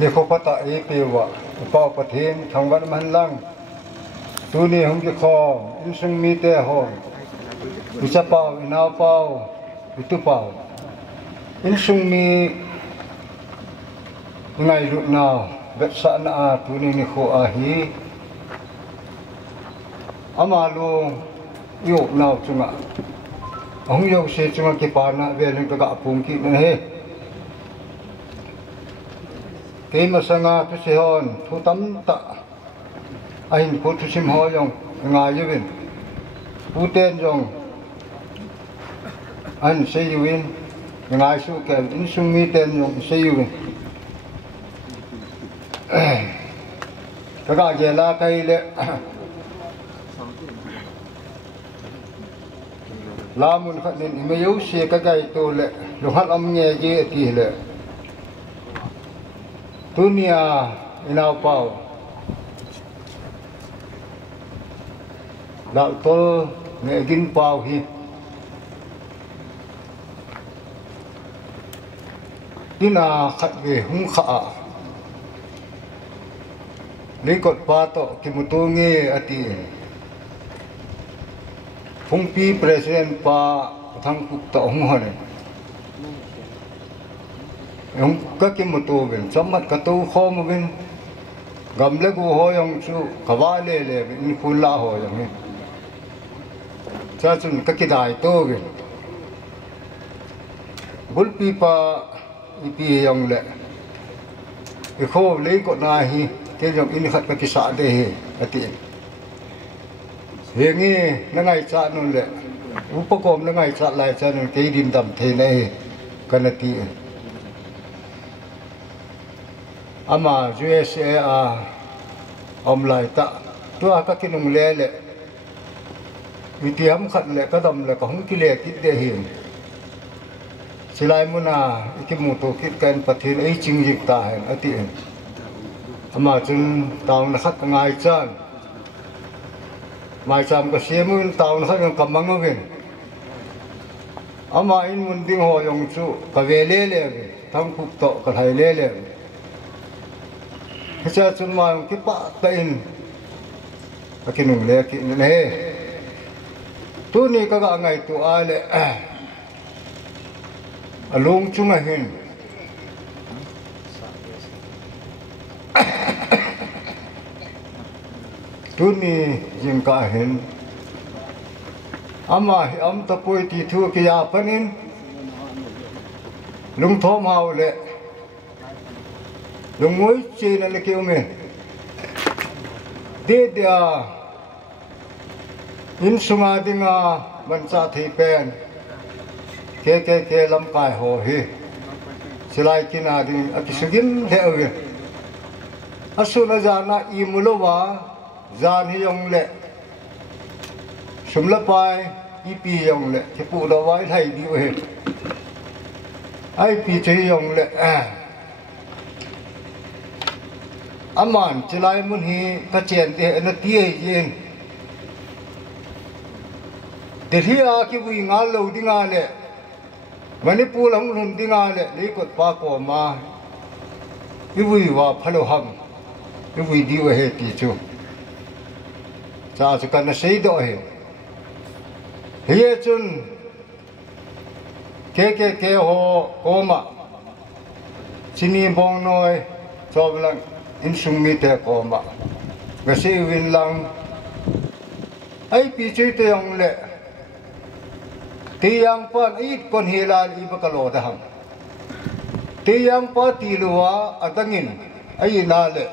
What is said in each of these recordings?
นี่เขาพัฒนาเปียวะเป่าประเทศทางวัดมันลังตัวนี้ผมจะขออินซึ่งมีแต่หอยอิจะเป่าอินาเป่าอิตุเป่าอินซึ่งมีไงรุ่นนาเบ็ดสันอาตัวนี้นี่เขาอาฮีอามาลูโยกนาวจุงะองโยกเสจุงะกิปานะเวลิงตะกะปุงกินั่นเฮเกมสังอาทุเสหอนทุตัมตะไอ้พุทธสิมหอยงงายวินพุเตนยงอันเสยวินงายสุเกอินสุมีเตนยงเสยวินตะกะเจลาไกเลลามุนขัดนินไม่ยุ่งเสียกะไกตัวเละลูกฮัดอมเงยเจตีเละตุนียอินาเป่าลาตัวเงยกินเป่าฮีดินาขัดเวหุงขานี่กดปาโตกิมุตุเงยอติฟงปีประธานปาทางกุตองหันยังก็กิมุตุเป็นสมัติกตูข้อมเป็นกำเล็กหัวยังชูขวาเล่เล่เป็นคุณลาหัวอย่างนี้จะจุนก็กิได้ตัวเป็นบุลปีปาอีปียังเล่อีข้อเล็กก็น่าฮีเกี่ยงอินขัดก็กิสาเดห์อติเฮียงี้นั่งไงจัดนู่นแหละอุปกรณ์นั่งไงจัดลายจัดนู่นเกี่ยดินดำเทนเอกันตีอามา USA อมลายตะตัวก็กินงเล่เลยวิธีทำขัดเลยก็ดำเลยก็หงกิเลสคิดเดียนสิลายมุนาอิคิมุตุคิดกันปฏิเนจริงจิตตาเห็นอติอามาจนตาวนักง่ายจังไม่จำก็เสียมือตาวนักยังกำมังเงินอามาอินมุนดิ้งหัวยงจูก็เวเล่เลยทั้งคุกโตก็ไทยเล่เลยเจ้าจุนมาคิดปะตะอินก็กินนุ่งเล่กินเล่ตัวนี้ก็ไงตัวอะไรลุงจุงเห็นตัวนี้ยังก็เห็นอามาตะปุยที่ทั่วกิยาปนินลุงทอมเอาเลยลุงมวยจีนอะไรเกี่ยวมั้ยเดียอินสุงาดิงาบันซาทีเป็นเคลำกายหัวฮีสลายกินาดิอคิสุกิมเทอเวอสุนจานาอิมุลวาจานฮิยงเละสมละไปอีปียงเละที่ปูดเอาไว้ไทยดีเว้ยไอปีที่ยงเละอามันสลายมุนฮีกระเจียนเตะนตีเองเดี๋ยวที่อาคิวิงาลูดิงาเละวันนี้ปูหลังลุนดิงาเละนี่กดปากอมาอีวิว่าพลุหังอีวิดีวะเฮติจูจะสกันนะเสียดอยเฮียจุนเคโฮโอมาชินีบองน้อยชอบลังอินสุมิเตโอมากระสีวินลังไอปีจุยเตยงเละที่ยังปนอีกคนเฮลาลีบกโลดหังที่ยังปนตีลัวอัตังินไอ้นาเละ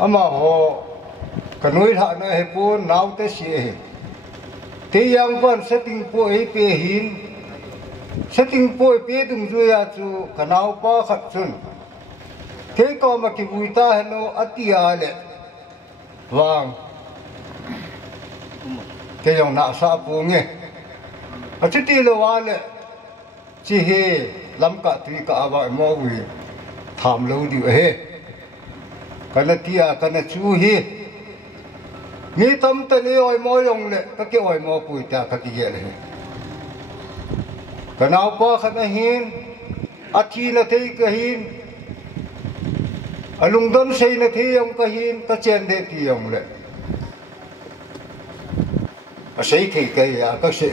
อามาโหกันนุยหาเนให้ปูนาวเตสีที่ยังปนสติงปูให้เปียหินสติงปูให้เปียดุงจุยาจูกันาวปาขัดซุนเทก็มาคิบุยตาเฮโนอติอาเละวางเทยองนาซาปูเงอาทิตย์ละวันเลยจีเฮลำกัดที่กะอาบะมอวีทำแล้วดิเฮกันที่อากันชูเฮมีทำแต่เนี่ยอ้อยมอยงเลยก็เกี่ยวอ้อยมอปุยตาก็เกี่ยวเลยกันเอาป้าขันหินอาทิตย์ละเทกหิน alung don say na thiyong kahin kachende tiyong le asay thi kaya kasi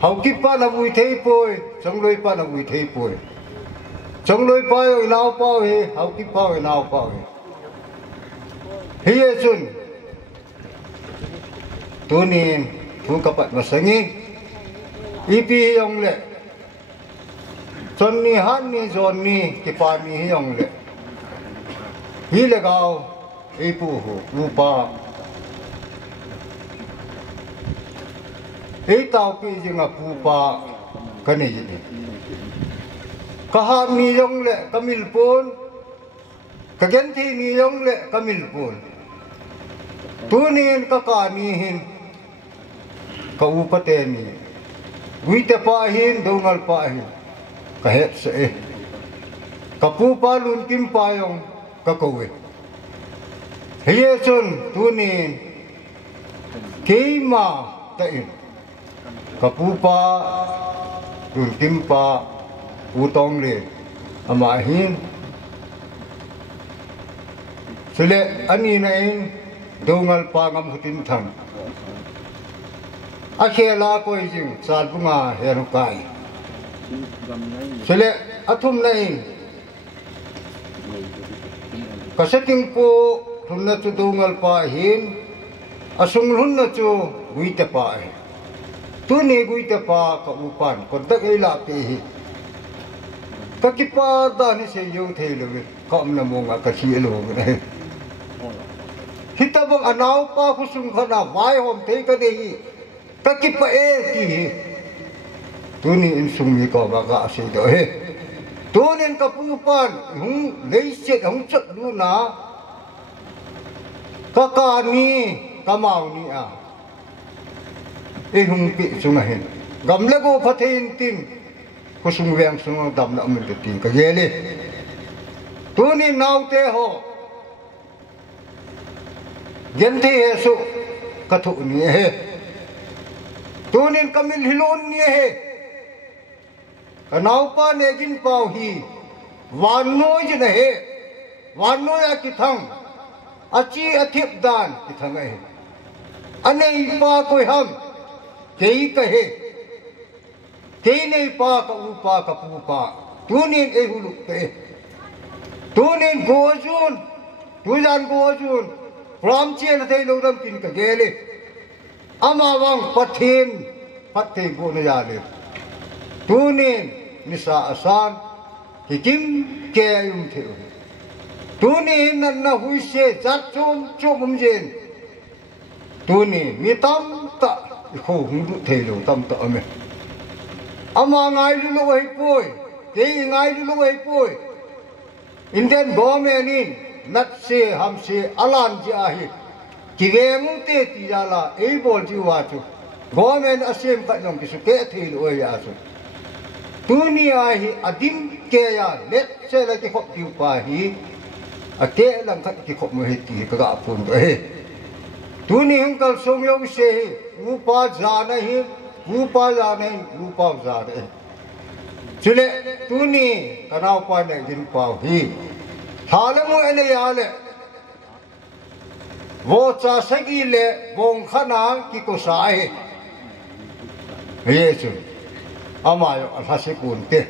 hau ki pa na vui thei poi chong loi pa na vui thei poi chong loi pa yo nao pa he hau ki pa yo nao pa he hiye chun tunin thu kapat masangi ipi yong le chon ni han ni zon ni ki pa ni yong le hi le gao ipu hu pa ei tao pi jinga pu pa kani ji kaha ni yong le kamil pun kagen thi ni yong le kamil pun tunin ka ni hin ka upate ni wite pa hin dongal pa hin ka het se ka pu pa lun kim pa yong ka kowe hiye chun tunin keima ta in kapupa lun kimpa utong le amahin sile ani na in dongal pa ngam hutin thang akhela ko jing sal bunga heru kai sile athum na in kaseting po hunna chu dongal pa hin asung hunna chu guita pa tu ne guita pa ka upan ko dak ila pe hi ka ki pa da ni se yo thei lo ka am na mo nga ka si lo ne hita bang anaw pa ku sung khana vai hom thei ka de hi ka ki pa e ti tu ni in sung mi ko ba ka se do he tu nen ka pu pan hung lei se hung chak lu na ka ni ka mau ni a hung pi sunga hen gamle go phathein tin ko sung weng sung dam na mun ti ka yele tu ni nau te ho gen the he su ka thu ni he tu ni kamil hilon ni he ka nau pa ne jin pau hi wan noi ji na he wan noi a ki thang achi athip dan ki thang he anei pa koi ham kei kahe kei nei pa ka upa ka pupa tunin e hulu te tunin gojun tujan gojun ram chen thei lo dam kin ka gele ama wang pathin patte go na ya le tunin misa asan hikim ke yum theu tunin nan na hui se chat chum chum jen tunin mi tam ta khổ hung thề đồ tâm tợ mẹ ama ngay lu hay poi cái ngay lu hay poi Indian government nat se ham se alan ji ahi ki geng te ti jala e bol ji wa chu government asem ka jong ki su ke thei lo ya su dunia hi adim ke ya let se la ki khop tiu pa hi a ke lang khat ki khop mo he ti ka ga pun do he dunia hang kal som yo se upa za nahi upa za nahi upa za nahi chule tuni kanau pa ne jin pa hi hale mo ene ya le wo cha sagi le bong khana ki ko sa he yesu amayo alhase kun te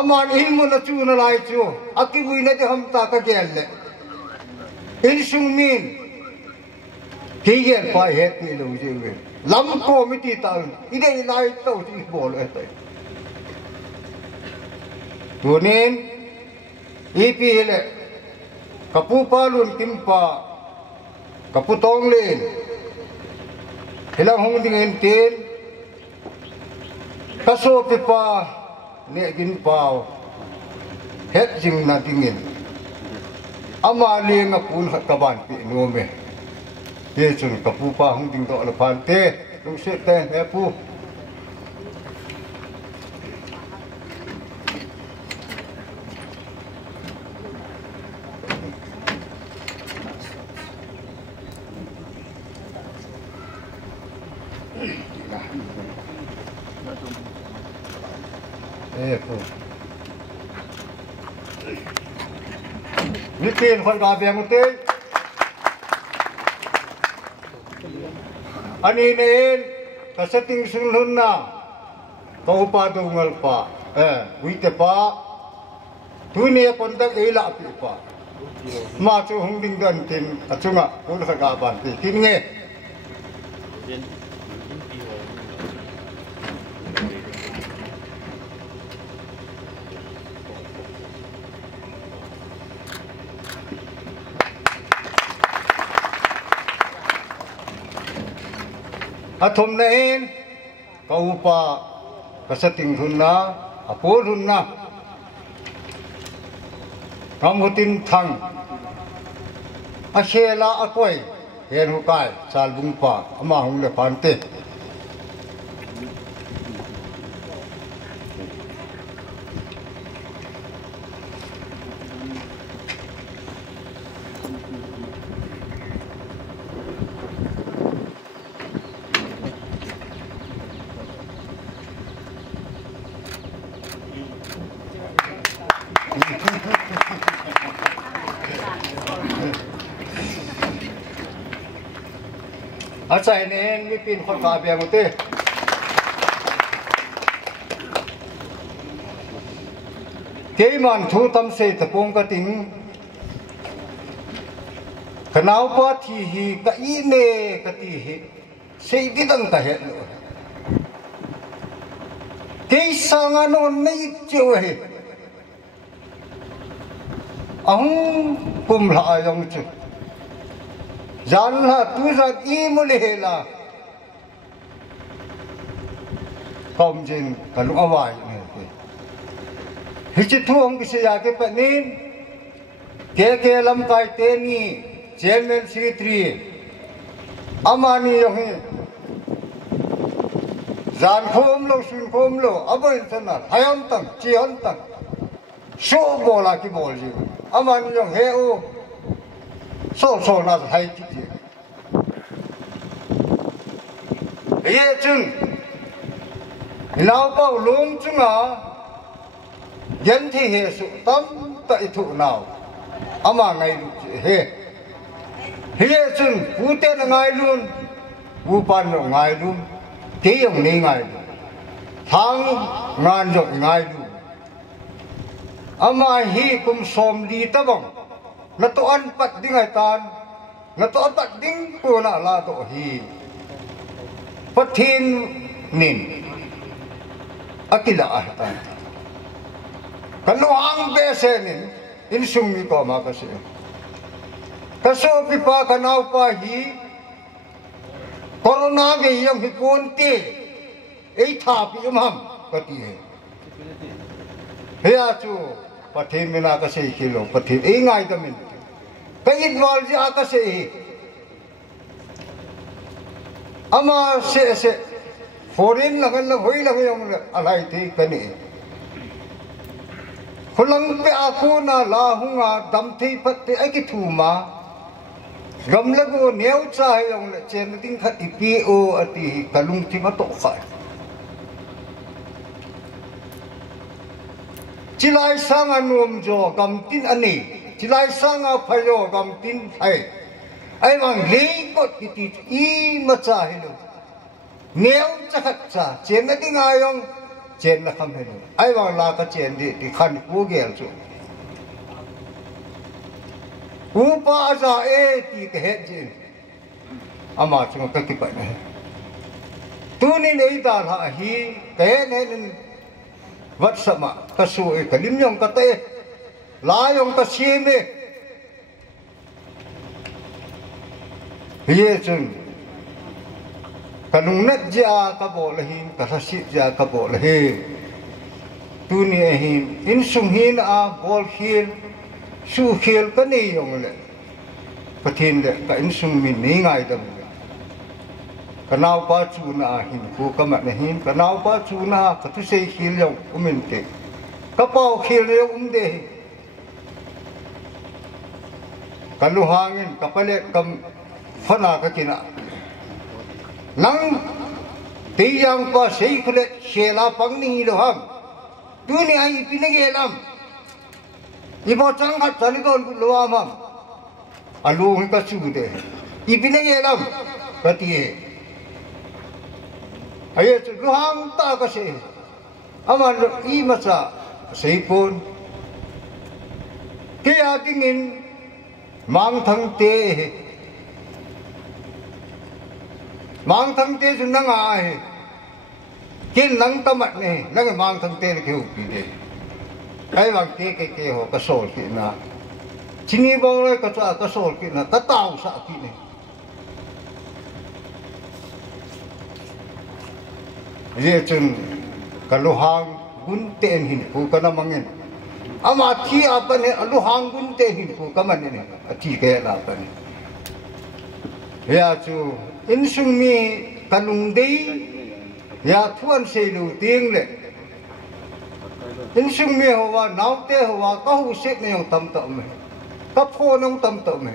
aman ilmu na chu na lai chu akibui na de ham ta ka gel le in sung min Kigen pa het ni lo ji we lam ko mi ti ta ide lai to ti bol e te tunin ipi le kapu palun kimpa kapu tong len hilang hong dingin tin kaso pi pa ne gin pao het jing na dingin ama le nga pun hat ka ban pi no me ye chun kapu pa hung ding do la pan te tung se te he pu pu วิธีคนกาเบียงมุติอันนี้เนี่ยกษัตริย์สุนทรนะกอุปาดุงลปะวิเตปะทุนเนี่ยคนตั้งเอลาปิปะมาจูหงดิงดันทินอจุงะคนขกาบันติทินเงอาทมเนนกอุปากษัตริย์ทุนนะอภูรุนนะกำหุตินทังอาเชลาอากวยเห็นหุกายสาลบุงปาอามาหุงเลปันเตอาศัยเน้นวิปินคนกาเบียงมุติเกี่ยมันทูตำเสตปงกติงขณะปะทีฮีกะอีเนกะทีฮีเสดิดังตะเห็นเกี่ยสังานนไม่เจ้าเหอังกุมลายองจุजानना तू सब ईमुले हेला कौमजिन कलु अवाई में हिचितु हम किसी जाके पनीन के लम्काई तेनी जेमेल सीत्री अमानी योही जान खोम लो सुन खोम लो अब इंसान हयम तंग चियन तंग शो बोला की बोल जी अमानी यों हे ओ सो ना है किसी ये चुन नाव पाव लोंग चुना यंथी है सुतम तइथु नाव अमा ngay हे ये चुन पुते न ngay luôn upan no ngay luôn tiyong ni ngay thang ngan jo ngay luôn ama hi kum som di tabong na to an pat ding ai tan na to an pat ding ko na la to hi pathin nin akila ahtan kaluang besenin in sumi ko ma kasi kaso pipa kanaw pa hi corona ge yang hi konti ei tha pi umam pati he heya chu pathin mina kasi kilo pathin ei ngai da min kai wal ji akase ama se foreign lagan la hoi lang yong alai ti kani khulang pe aku na la hunga dam thei phat te ai ki thuma gam lagu neu cha yong le chen ting khat ipi o ati kalung ti ma to kha chilai sang anom jo gam tin ani chilai sang a phayo gam tin thai ai mang le ko ti I ma cha helo neu cha khat cha chen na ding ayong chen na kham helo ai mang la ka chen di khan ku gel chu upa za e ti ke he jin ama chu ka ki pa ne tu ni nei da la hi ke ne wat sama ka su e ka lim yong ka te la yong ka si me ye chun kanung nat ja ka bol hin ka hasit ja ka bol he tu ni hin in sung hin a bol khil su khil ka ni yong le pathin le ka in sung min ni ngai da ka naw pa chu na hin ku ka ma ne hin ka naw pa chu na ka tu sei khil yong umin te ka pau khil yong de ka lu hangin ka pale kam phana ka kina nang tiyang pa sei khule shela pangni lo ham tu ni ai pinage lam ibo changhat chani don luwa mam alu hi ka chu de ibine ye lam ka ti aye chu luhang ta ka se aman I masa seipun ke adingin mang thang te junang ai kin nang tamat ne nang mang thang te ke hu pi de kai wang te ke ho ka sol ki na chini bong le ka sol ki na ka tau sa ki ne ye chun kaluhang gunten hin pu kana mangin ama thi apane aluhang gunten hin pu kaman ne athi ke la apane ya chu insung mi kanung dei ya thuan se lu ting le insung mi hoa naute hoa ka hu se ne yong tam ta me ka pho nong tam ta me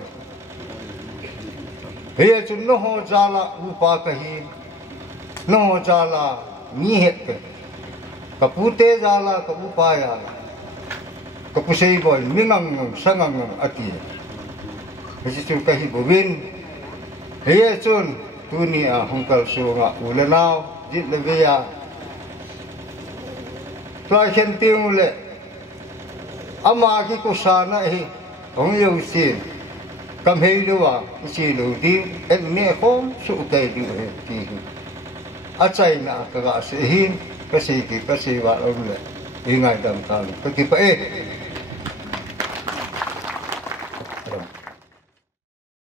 ya chu no ho jala upa kahi no jala ni het ke kapute jala kapupaya kapusei boy mingang sangang ati kasi chu kahi bobin he chun tuni a hongkal sunga ulanao jit leveya tla khen ting le ama ki kusana hi ong yo sin kam hei luwa si lu di en ne khom su kai di he ti achai na ka ga se hin kasi ki kasi wa le ingai dam ka ki pa